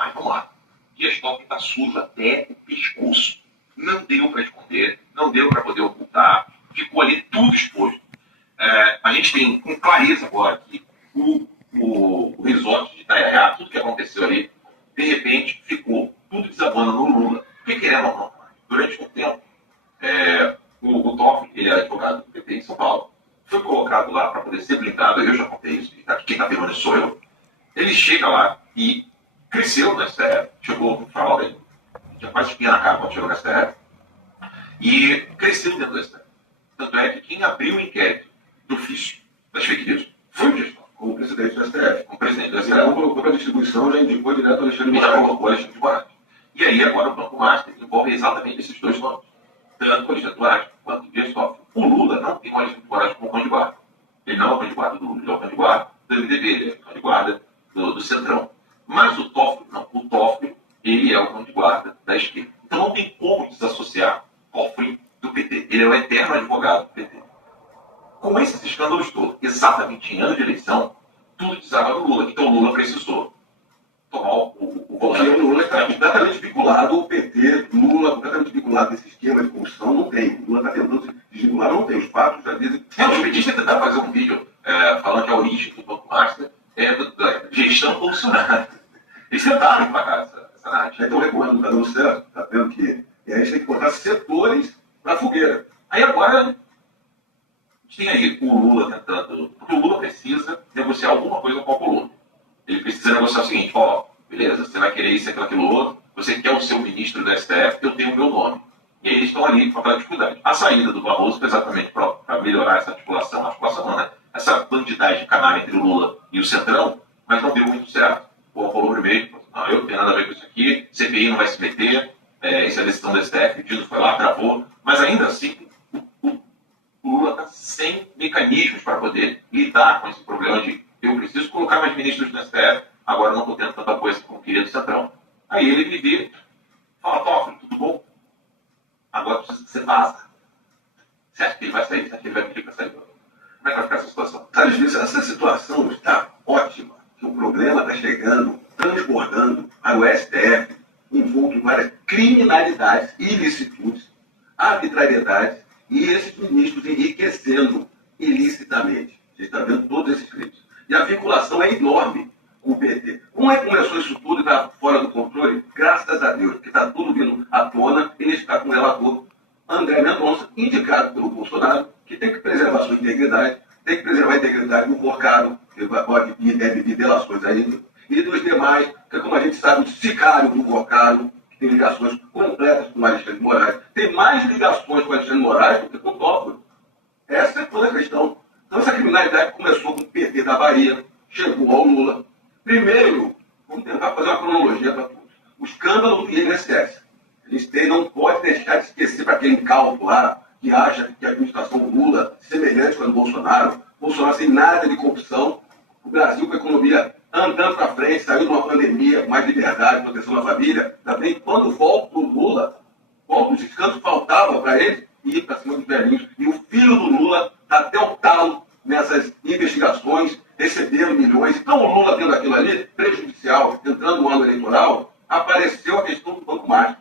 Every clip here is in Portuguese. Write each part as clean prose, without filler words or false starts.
Mas vamos lá. Dias Toffoli está sujo até o pescoço. Não deu para esconder, não deu para poder ocultar, ficou ali tudo exposto. A gente tem com clareza agora que o resort de Itaiaia, tudo que aconteceu ali, de repente ficou tudo desabando no Lula. Porque querendo ou não, durante um tempo, o Toffoli, ele é advogado do PT em São Paulo, foi colocado lá para poder ser blindado, eu já contei isso, quem está afirmando sou eu. Ele chega lá e cresceu no STF, chegou no fraude, tinha quase espinha na cara quando chegou no STF, e cresceu dentro do STF. Tanto é que quem abriu o inquérito do ofício das fake news foi o gestor. Como presidente do STF. Como presidente do Ele STF. não colocou para distribuição, já indicou direto ao Alexandre de E já Moraes. colocou Alexandre de Moraes. E aí agora o Banco Master envolve exatamente esses dois nomes. Tanto o Alexandre de Moraes quanto o Dias Toffoli. O Lula não tem o Alexandre de Moraes como cão de guarda. Ele não é o cão de guarda do Lula, ele é o cão de guarda do MDB, ele é o cão de guarda do Centrão. Mas o Toffoli, não. O Toffoli, ele é o cão de guarda da esquerda. Então não tem como desassociar Toffoli do PT. Ele é o eterno advogado do PT. Com esses escândalos todos, exatamente em ano de eleição, tudo desaba no Lula. Então o Lula precisou tomar o Porque o Lula está completamente vinculado ao PT, Lula completamente vinculado nesse esquema de corrupção, não tem. O Lula está tentando se desvincular, não tem. Os fatos já dizem. Os petistas tentaram fazer um vídeo falando que a origem do Banco Master é da gestão Bolsonaro. Eles tentaram empacar essa narrativa. Então recuando, não está dando certo, está vendo que. E aí a gente tem que botar setores para a fogueira. Aí agora, a gente tem aí o Lula tentando. Porque o Lula precisa negociar alguma coisa com a Colômbia. Ele precisa negociar o seguinte: beleza, você vai querer isso, aquilo, outro, você quer o seu ministro do STF, eu tenho o meu nome. E aí eles estão ali com aquela dificuldade. A saída do Barroso foi exatamente para melhorar essa articulação não, né? Essa bandidagem canalha entre o Lula e o Centrão, mas não deu muito certo. O Alcolumbre veio, não, eu não tenho nada a ver com isso aqui, CPI não vai se meter, isso é decisão do STF, o Dino foi lá, travou, mas ainda assim o Lula está sem mecanismos para poder lidar com esse problema de eu preciso colocar mais ministros no STF, agora não estou tendo tanta coisa como queria do Centrão. Aí ele me vê, fala, Toffoli, tudo bom? Agora precisa que você vaza. Você acha que ele vai sair? Você acha que ele vai pedir para sair? Como é que vai ficar essa situação? Às vezes essa situação está ótima, que o problema está chegando, transbordando para o STF, envolto em várias criminalidades, ilicitudes, arbitrariedades, e esses ministros enriquecendo ilicitamente. Você está vendo todos esses crimes. E a vinculação é enorme com o PT. Como é que começou isso tudo e está fora do controle? Graças a Deus, que está tudo vindo à tona, e está com o relator André Mendonça, indicado pelo Bolsonaro, que tem que preservar sua integridade, tem que preservar a integridade do Morcado, que pode e deve vir delações ainda, e dos demais, que como a gente sabe, o sicário do Morcado, que tem ligações completas com o Alexandre de Moraes, tem mais ligações com o Alexandre de Moraes do que com o Toffoli. Essa é toda a questão. Então essa criminalidade começou com o PT da Bahia, chegou ao Lula. Primeiro, vamos tentar fazer uma cronologia para todos. O escândalo do INSS. A gente não pode deixar de esquecer para aquele incauto lá que acha que a administração Lula é semelhante com a do Bolsonaro. Bolsonaro sem nada de corrupção. O Brasil com a economia andando para frente, saiu de uma pandemia, mais liberdade, proteção da família. Também quando volta o Lula, volta os escândalos que faltavam para ele e ir para cima dos velhinhos. E o filho do Lula está até o talo nessas investigações, recebendo milhões. Então o Lula tendo aquilo ali, prejudicial, entrando no ano eleitoral, apareceu a questão do Banco Master.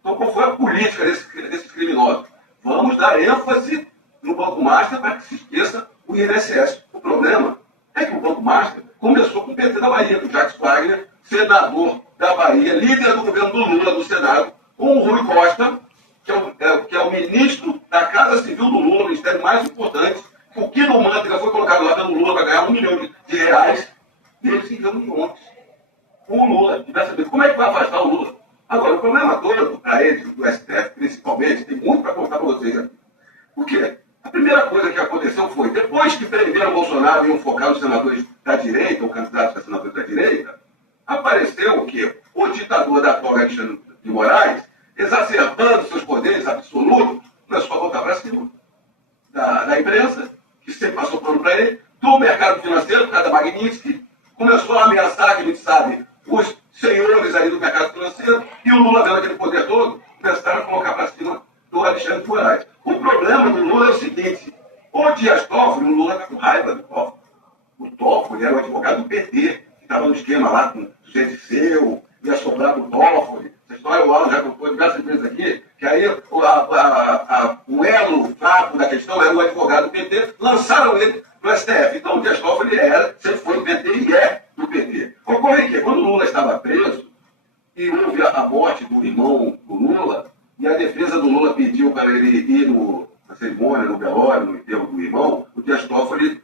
Então qual foi a política desses criminosos? Vamos dar ênfase no Banco Master para que se esqueça o INSS. O problema é que o Banco Master começou com o PT da Bahia, com o Jacques Wagner, senador da Bahia, líder do governo do Lula do Senado, com o Rui Costa, que é o ministro da Casa Civil do Lula, o ministério mais importante. O Kino Mantega foi colocado lá pelo Lula para ganhar R$1 milhão de reais, e eles se reuniram com o Lula. E vai saber como é que vai afastar o Lula. Agora, o problema todo para eles, do STF principalmente, tem muito para contar para vocês aqui. Por quê? A primeira coisa que aconteceu foi, depois que prenderam o Bolsonaro e iam focar nos senadores da direita, ou candidatos a senadores da direita, apareceu o quê? O ditador da toga Alexandre de Moraes, exacerbando seus poderes absolutos, começou a voltar para cima da imprensa, que sempre passou pano para ele, do mercado financeiro, por causa da Magnitsky, começou a ameaçar, que a gente sabe, os senhores aí do mercado financeiro, e o Lula, vendo aquele poder todo, começaram a colocar para cima do Alexandre de Moraes. O problema do Lula é o seguinte: o Dias Toffoli, o Lula está com raiva do Toffoli. O Toffoli era o advogado do PT, que estava no esquema lá com o sujeito seu, e a sua estava preso e houve a morte do irmão do Lula, e a defesa do Lula pediu para ele ir na cerimônia, no velório, no enterro do irmão, o Dias Toffoli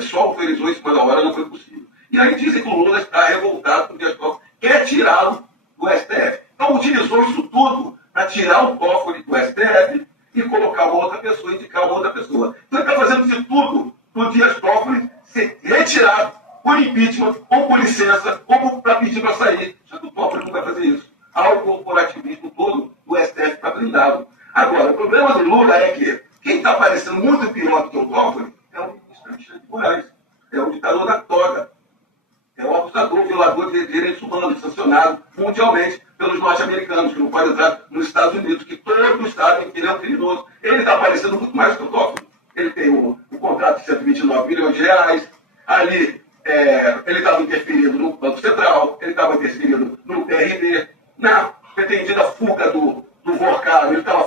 só autorizou em cima da hora, não foi possível. E aí dizem que o Lula está revoltado com o Dias Toffoli, quer tirá-lo do STF. Então utilizou isso tudo para tirar o Toffoli do STF e colocar uma outra pessoa, indicar uma outra pessoa. Então ele está fazendo de tudo para o Dias Toffoli ser retirado por impeachment, ou por licença, ou para pedir para sair. Só que o Toffoli não vai fazer isso. Há o corporativismo todo do STF está blindado. Agora, o problema do Lula é que quem está parecendo muito pior do que o Toffoli é o ministro Alexandre de Moraes. É o ditador da toga. É o abusador, violador de direitos humanos, sancionado mundialmente pelos norte-americanos, que não pode entrar nos Estados Unidos, que todo Estado tem que ele é um criminoso. Ele está parecendo muito mais que o Toffoli. Ele tem um contrato de 129 milhões de reais. Ali, ele estava interferindo no Banco Central, ele estava interferindo no PRD, na pretendida fuga do Vorcaro, quem estava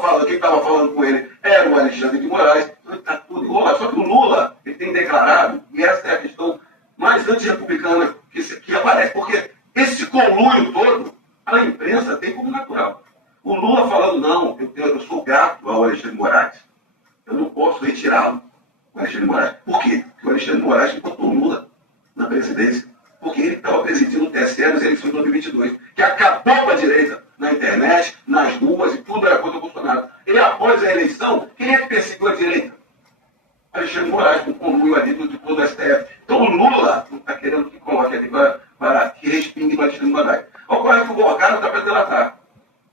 falando com ele era o Alexandre de Moraes, então está tudo enrolado. Só que o Lula, ele tem declarado, e essa é a questão mais antirrepublicana que aparece, porque esse conluio todo, a imprensa tem como natural. O Lula falando, não, eu sou grato ao Alexandre de Moraes, eu não posso retirá-lo, o Alexandre de Moraes. Por quê? Porque o Alexandre de Moraes botou o Lula na presidência, porque ele estava presidindo o TSE nas eleições de 2022, que acabou com a direita na internet, nas ruas, e tudo era contra o Bolsonaro. E após a eleição, quem é que perseguiu a direita? Alexandre de Moraes, com o conluio ali do STF. Então o Lula não está querendo que coloque ali para que respingue o Alexandre de Moraes. Ocorre que o Vorcaro está para delatar.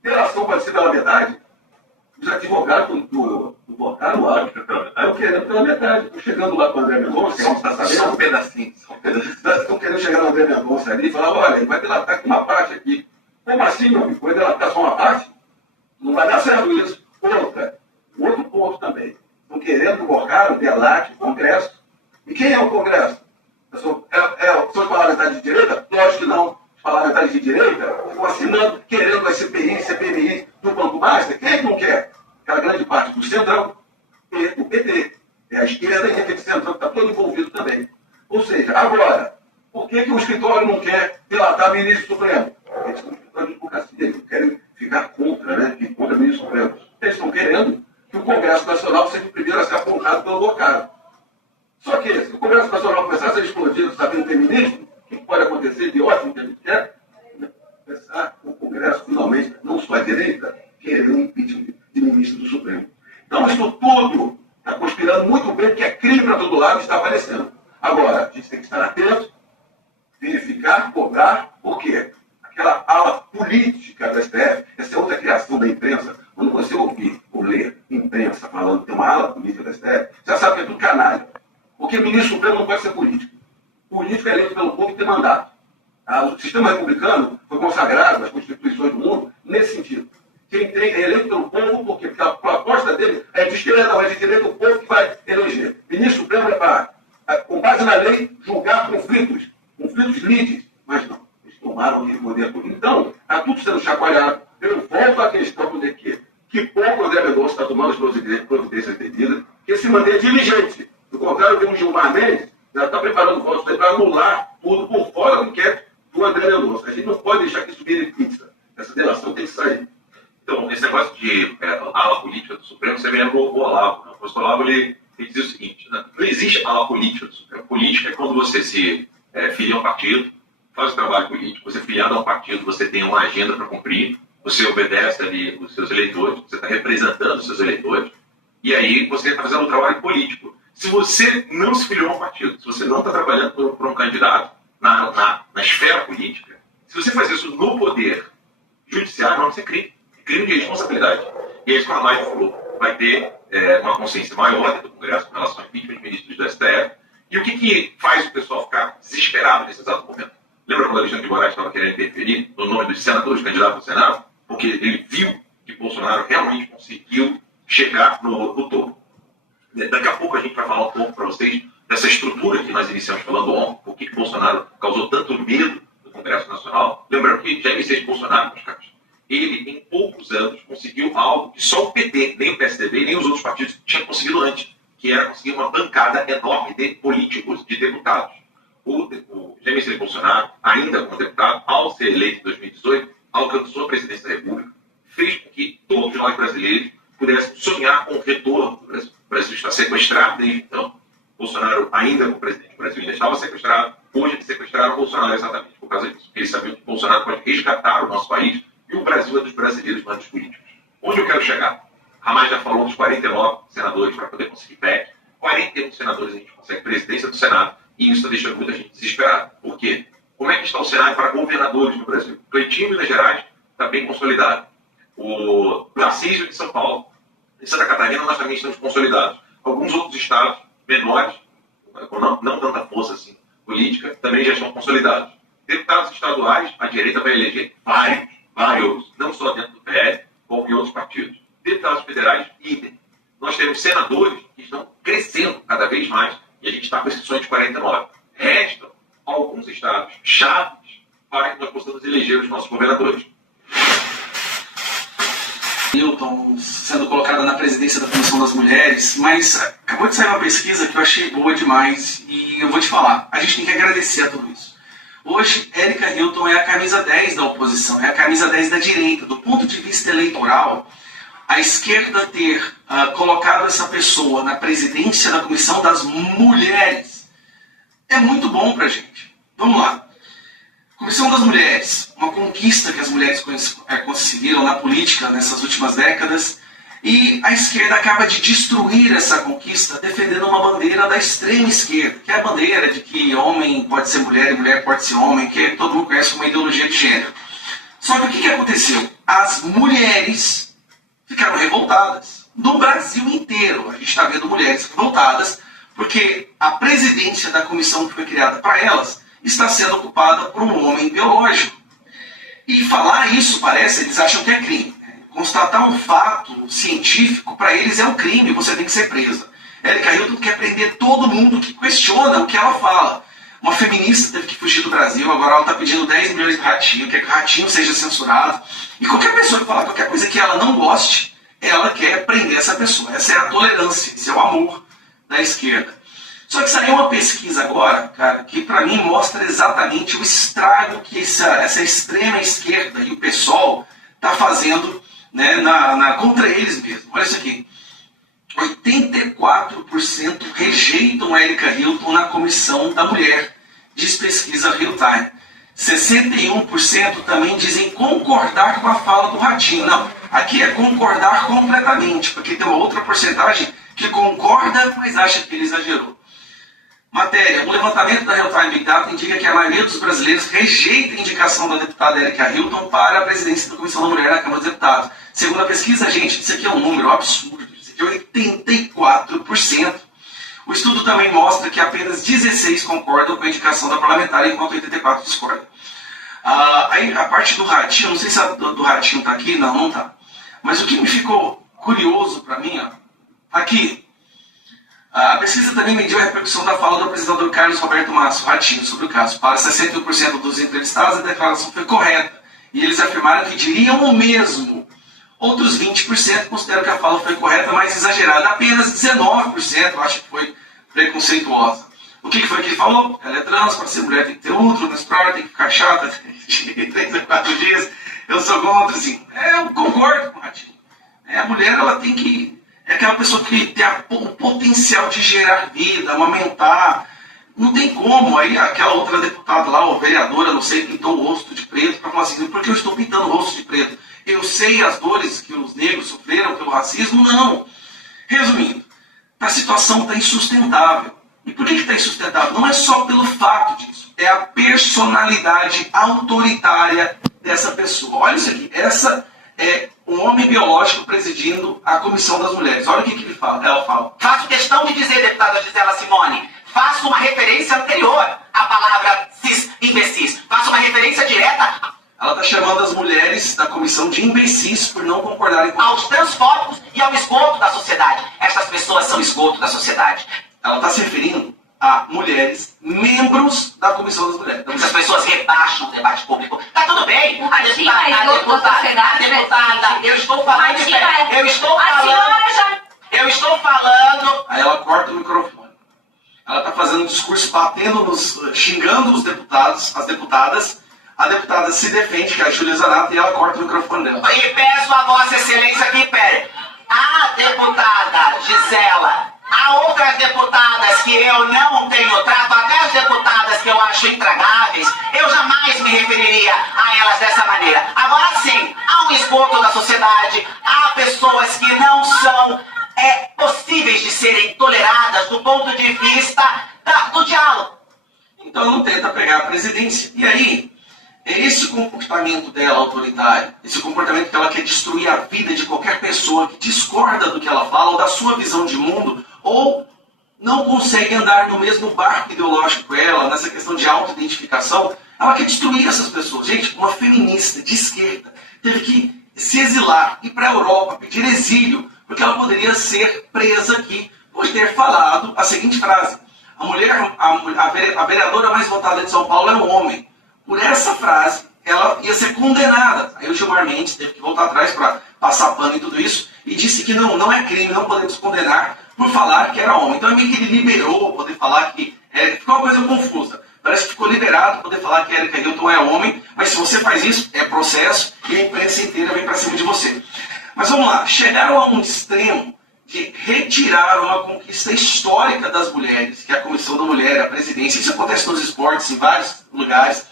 Delação pode ser pela metade? Os advogados do Vorcaro lá estão querendo pela metade. Estão chegando lá com o André Mendonça, Só um pedacinho. estão querendo chegar no André Mendonça ali e falar, olha, ele vai delatar aqui uma parte aqui. Como assim, meu amigo? Vai delatar só uma parte? Não vai dar certo isso. Outro ponto também. Estão querendo que o Vorcaro delate o Congresso. E quem é o Congresso? São os parlamentares de direita? Lógico que não. Os parlamentares de direita estão assinando, querendo as CPMI do Banco Master. Quem é que não quer? Aquela grande parte do Centrão e do PT. É a esquerda e aquele Centrão que está todo envolvido também. Ou seja, agora, por que o escritório não quer delatar o ministro Supremo? Eles são um escritório de advocacia, eles querem ficar contra, né? E contra o ministro Supremo. Eles estão querendo que o Congresso Nacional seja o primeiro a ser apontado pelo Vorcaro. Só que, se o Congresso Nacional começar a ser explodido, sabendo feminismo, o que pode acontecer de ótimo que a gente quer? Começar o Congresso, finalmente, não só a direita, querer um impeachment de ministro do Supremo. Então, isso tudo está conspirando muito bem, que é crime para todo lado está aparecendo. Agora, a gente tem que estar atento, verificar, cobrar, por quê? Aquela ala política do STF, essa é outra criação da imprensa. Quando você ouvir ou ler imprensa falando que tem uma ala política do STF, já sabe que é tudo canalha. Porque o ministro Supremo não pode ser político. Político é eleito pelo povo e tem mandato. O sistema republicano foi consagrado nas constituições do mundo nesse sentido. Quem é eleito pelo povo, por quê? Porque a proposta dele é de esquerda, não, é de direita, o povo que vai eleger. O ministro Supremo é para, com base na lei, julgar conflitos lides. Mas não, eles tomaram aquele poder político. Então, está tudo sendo chacoalhado. Eu volto à questão do que pouco o André Mendonça está tomando as providências devidas, que se mantenha diligente. Do contrário, vemos Gilmar Mendes já está preparando o voto para anular tudo por fora do inquérito do André Mendonça. A gente não pode deixar que isso vire pizza. Essa delação tem que sair. Então, esse negócio de ala política do Supremo, você me lembra o Olavo. Né? O professor Olavo ele dizia o seguinte, né? Não existe ala política do Supremo. Política é quando você se filia a um partido, faz o trabalho político, você é filiado a um partido, você tem uma agenda para cumprir, você obedece ali os seus eleitores, você está representando os seus eleitores, e aí você está fazendo um trabalho político. Se você não se filiou a um partido, se você não está trabalhando por um candidato na esfera política, se você faz isso no poder judiciário, não, isso é crime. É crime de responsabilidade. E é isso que a Maia falou. Vai ter uma consciência maior do Congresso com relação ao impeachment de ministros do STF. E o que faz o pessoal ficar desesperado nesse exato momento? Lembra quando o Alexandre de Moraes estava querendo interferir no nome dos senadores candidatos ao Senado? Porque ele viu que Bolsonaro realmente conseguiu chegar no topo. Daqui a pouco a gente vai falar um pouco para vocês dessa estrutura que nós iniciamos falando ontem, por que Bolsonaro causou tanto medo no Congresso Nacional. Lembrando que Jair Messias Bolsonaro, meus caros, ele em poucos anos conseguiu algo que só o PT, nem o PSDB, nem os outros partidos tinham conseguido antes, que era conseguir uma bancada enorme de políticos, de deputados. o Jair Messias Bolsonaro, ainda como deputado, ao ser eleito em 2018, alcançou a presidência da República, fez com que todos nós brasileiros pudéssemos sonhar com o retorno do Brasil. O Brasil está sequestrado desde então. Bolsonaro, ainda como presidente do Brasil, ainda estava sequestrado. Hoje eles sequestraram o Bolsonaro exatamente por causa disso. Porque eles sabiam que o Bolsonaro pode resgatar o nosso país e o Brasil é dos brasileiros, não é dos políticos. Onde eu quero chegar? Ramais já falou dos 49 senadores para poder conseguir PEC. 41 senadores a gente consegue presidência do Senado. E isso está deixando muita gente desesperada. Por quê? Como é que está o cenário para governadores no Brasil? O Cleitinho, Minas Gerais, está bem consolidado. O Tarcísio de São Paulo. Em Santa Catarina, nós também estamos consolidados. Alguns outros estados menores, com não tanta força assim, política, também já estão consolidados. Deputados estaduais, a direita vai eleger vários, não só dentro do PL, como em outros partidos. Deputados federais, idem. Nós temos senadores que estão crescendo cada vez mais e a gente está com esse sonho de 49. Restam alguns estados chaves para que nós possamos eleger os nossos governadores. Hilton sendo colocada na presidência da Comissão das Mulheres, mas acabou de sair uma pesquisa que eu achei boa demais e eu vou te falar, a gente tem que agradecer a tudo isso. Hoje, Erika Hilton é a camisa 10 da oposição, é a camisa 10 da direita. Do ponto de vista eleitoral, a esquerda ter colocado essa pessoa na presidência da Comissão das Mulheres é muito bom pra gente. Vamos lá. Comissão das Mulheres, uma conquista que as mulheres conseguiram na política nessas últimas décadas, e a esquerda acaba de destruir essa conquista defendendo uma bandeira da extrema esquerda, que é a bandeira de que homem pode ser mulher e mulher pode ser homem, que todo mundo conhece como ideologia de gênero. Só que o que aconteceu? As mulheres ficaram revoltadas. No Brasil inteiro, a gente está vendo mulheres revoltadas, porque a presidência da comissão que foi criada para elas está sendo ocupada por um homem biológico. E falar isso parece, eles acham que é crime. Constatar um fato científico, para eles é um crime, você tem que ser presa. Erika Hilton quer prender todo mundo que questiona o que ela fala. Uma feminista teve que fugir do Brasil, agora ela está pedindo 10 milhões de Ratinho, quer que o Ratinho seja censurado. E qualquer pessoa que falar qualquer coisa que ela não goste, ela quer prender essa pessoa. Essa é a tolerância, esse é o amor da esquerda. Só que saiu uma pesquisa agora, cara, que para mim mostra exatamente o estrago que essa extrema esquerda e o PSOL está fazendo, né, contra eles mesmos. Olha isso aqui. 84% rejeitam a Erika Hilton na comissão da mulher, diz pesquisa Real Time. 61% também dizem concordar com a fala do Ratinho. Não, aqui é concordar completamente, porque tem uma outra porcentagem que concorda, mas acha que ele exagerou. Matéria. Um levantamento da Real Time Big Data indica que a maioria dos brasileiros rejeita a indicação da deputada Erika Hilton para a presidência da Comissão da Mulher na Câmara dos Deputados. Segundo a pesquisa, gente, isso aqui é um número absurdo. Isso aqui é 84%. O estudo também mostra que apenas 16 concordam com a indicação da parlamentar, enquanto 84 discordam. Aí a parte do Ratinho, não sei se a do Ratinho está aqui, não está. Mas o que me ficou curioso para mim, ó, aqui, a pesquisa também mediu a repercussão da fala do apresentador Carlos Roberto Márcio Ratinho sobre o caso. Para 61% dos entrevistados, a declaração foi correta. E eles afirmaram que diriam o mesmo. Outros 20% consideram que a fala foi correta, mas exagerada. Apenas 19% acham que foi preconceituosa. O que foi que ele falou? Ela é trans, para ser mulher tem que ter útero, mas para tem que ficar chata de 3 a 4 dias. Eu sou contra, assim. Eu concordo com o Ratinho. A mulher, ela tem que... É aquela pessoa que tem o potencial de gerar vida, amamentar. Não tem como. Aí aquela outra deputada lá, ou vereadora, não sei, pintou o rosto de preto para falar assim, por que eu estou pintando o rosto de preto? Eu sei as dores que os negros sofreram pelo racismo? Não. Resumindo, a situação está insustentável. E por que está insustentável? Não é só pelo fato disso. É a personalidade autoritária dessa pessoa. Olha isso aqui. Essa é um homem biológico presidindo a Comissão das Mulheres. Olha o que ele fala. Ela fala. Faço questão de dizer, deputada Gisela Simone, faço uma referência anterior à palavra cis, imbecis. Faço uma referência direta... Ela está chamando as mulheres da comissão de imbecis por não concordarem com... aos transfóbicos e ao esgoto da sociedade. Essas pessoas são esgoto da sociedade. Ela está se referindo a mulheres, membros da Comissão das Mulheres. Essas pessoas rebaixam o debate público. Tá tudo bem. A deputada, eu estou falando de pé. Eu estou falando... Aí ela corta o microfone. Ela ela está fazendo um discurso batendo xingando os deputados, as deputadas. A deputada se defende, que é a Júlia Zanata, e ela corta o microfone dela. E peço a Vossa Excelência que impere. A deputada Gisela, há outras deputadas que eu não tenho trato, até as deputadas que eu acho intragáveis, eu jamais me referiria a elas dessa maneira. Agora sim, há um esgoto da sociedade, há pessoas que não são possíveis de serem toleradas do ponto de vista do diálogo. Então não tenta pegar a presidência. E aí, esse comportamento dela autoritário, esse comportamento que ela quer destruir a vida de qualquer pessoa que discorda do que ela fala, ou da sua visão de mundo, ou não consegue andar no mesmo barco ideológico que ela, nessa questão de autoidentificação, ela quer destruir essas pessoas. Gente, uma feminista de esquerda teve que se exilar, ir para a Europa, pedir exílio, porque ela poderia ser presa aqui por ter falado a seguinte frase: a vereadora mais votada de São Paulo é um homem. Por essa frase, ela ia ser condenada. Aí o Gilmar Mendes teve que voltar atrás para passar pano e tudo isso, e disse que não é crime, não podemos condenar por falar que era homem. Então é meio que ele liberou poder falar que... ficou uma coisa confusa. Parece que ficou liberado poder falar que Erika Hilton é homem, mas se você faz isso, é processo, e a imprensa inteira vem para cima de você. Mas vamos lá, chegaram a um extremo de retirar uma conquista histórica das mulheres, que é a Comissão da Mulher, a presidência. Isso acontece nos esportes, em vários lugares,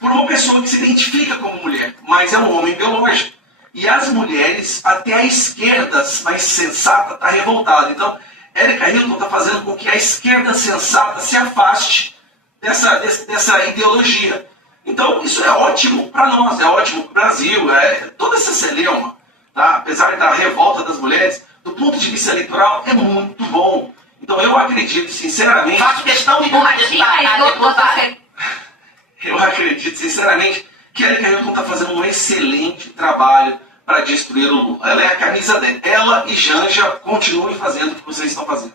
por uma pessoa que se identifica como mulher, mas é um homem biológico. E as mulheres, até a esquerda mais sensata, está revoltada. Então, Erika Hilton está fazendo com que a esquerda sensata se afaste dessa ideologia. Então, isso é ótimo para nós, é ótimo para o Brasil, toda essa celeuma, tá? Apesar da revolta das mulheres, do ponto de vista eleitoral, é muito bom. Então, eu acredito, sinceramente... Faço questão de deputada. Eu acredito, sinceramente, que a Erika Hilton está fazendo um excelente trabalho para destruir o Lula. Ela é a camisa dela. Ela e Janja continuem fazendo o que vocês estão fazendo.